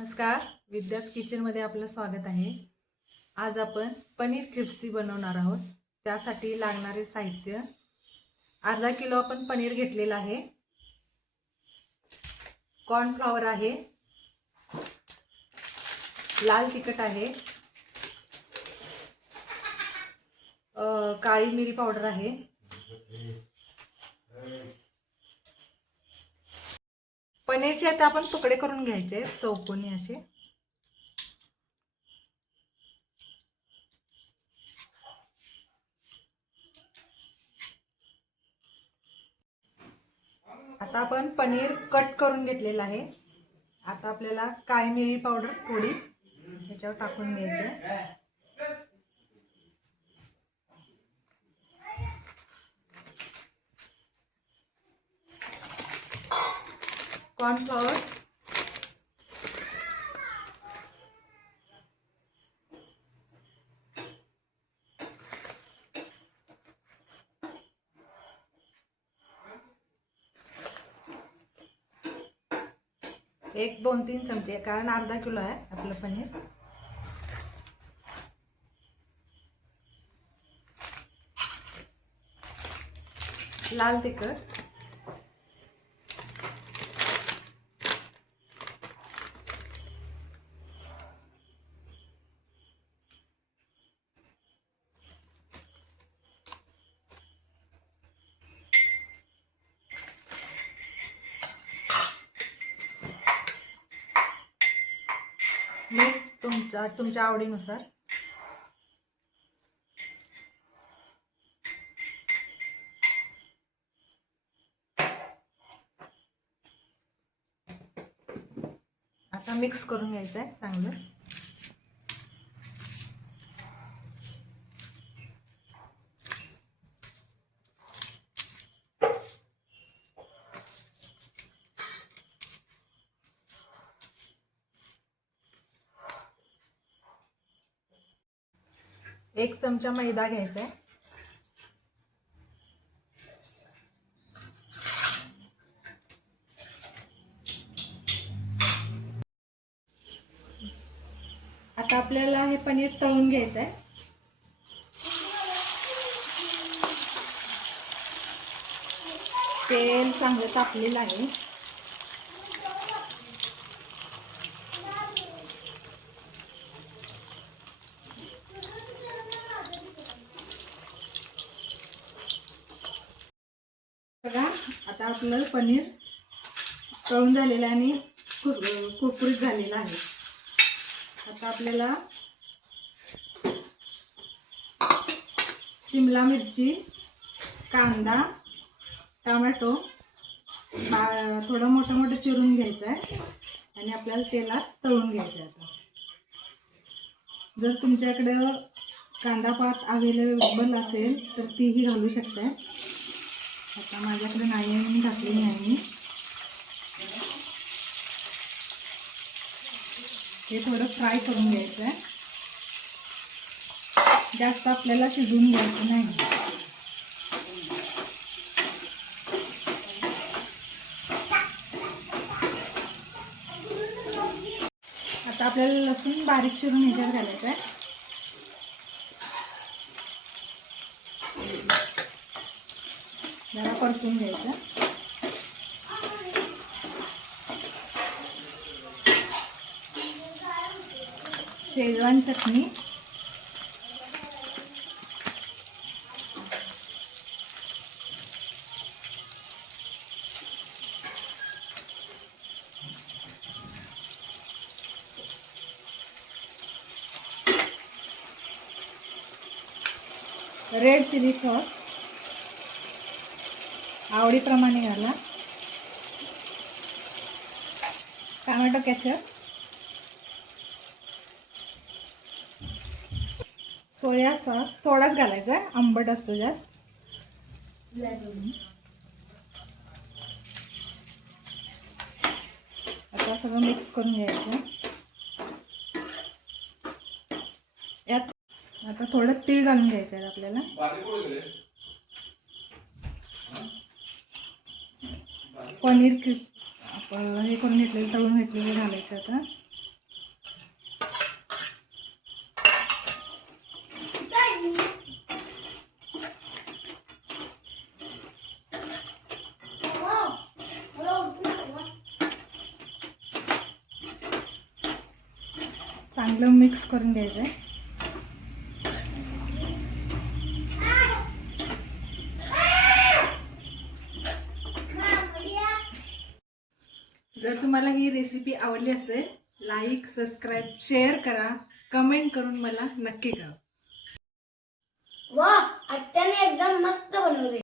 नमस्कार, विद्यास किचनमध्ये आपलं स्वागत आहे। आज आपण पनीर क्रिस्पी बनवणार आहोत। त्यासाठी लागणारे साहित्य अर्धा किलो आपण पनीर घेतलेला आहे, कॉर्नफ्लॉवर आहे, लाल तिखट आहे, काळी मिरी पावडर आहे, पनीरचे आता आपण तुकडे करून घ्यायचे चौकोनी असे। आता आपण पनीर कट करून घेतलेलं आहे। आता आपल्याला काळी मिरी पावडर थोडी त्याच्यावर टाकून घ्यायची। कॉर्नफ्लॉवर, एक 2-3 चमचे, कारण अर्धा किलो आहे आपलं पनीर। लाल तिखट, मीठ तुमच्या आवडीनुसार, आता मिक्स करून घ्यायचं आहे चांगलं। एक चमचा मैदा घ्यायचा आहे, आता आपल्याला हे पनीर तळून घ्यायचं आहे। तेल चांगलं तापलेलं आहे। बघा, आता आपलं पनीर तळून झालेलं आणि कुरकुरीत झालेलं आहे। आता आपल्याला शिमला मिरची, कांदा, टोमॅटो थोडं मोठं चिरून घ्यायचं आहे आणि आपल्याला तेलात तळून घ्यायचं आहे। आता जर तुमच्याकडे कांदा पात अवेलेबल असेल तर तीही घालू शकताय। आता माझ्याकडे नाही आहे म्हणून घातलेली नाही। हे थोडं फ्राय करून घ्यायचं आहे, जास्त आपल्याला शिजवून घ्यायचं नाही। आता आपल्याला लसूण बारीक चिरून ह्याच्यात घालायचं आहे। जरा परतून घ्यायचं। शेजवान चटणी, रेड चिली सॉस आवडीप्रमाणे घाला, टोमॅटो केचप, सोया सॉस थोडाच घालायचा आहे, आंबट असतो जास्त। आता सगळं मिक्स करून घ्यायचं। यात आता थोडं तीळ घालून घ्यायचं आहे आपल्याला। पनीर आपण हे करून घेतलेलं, तळून घेतलेलं घालायचं आता। चांगलं मिक्स करून घ्यायचं आहे. जर तुम्हाला ही रेसिपी आवडली असेल, लाईक, सबस्क्राईब, शेअर करा, कमेंट करून मला नक्की कळवा. वाह, आत्याने एकदम मस्त बनवले.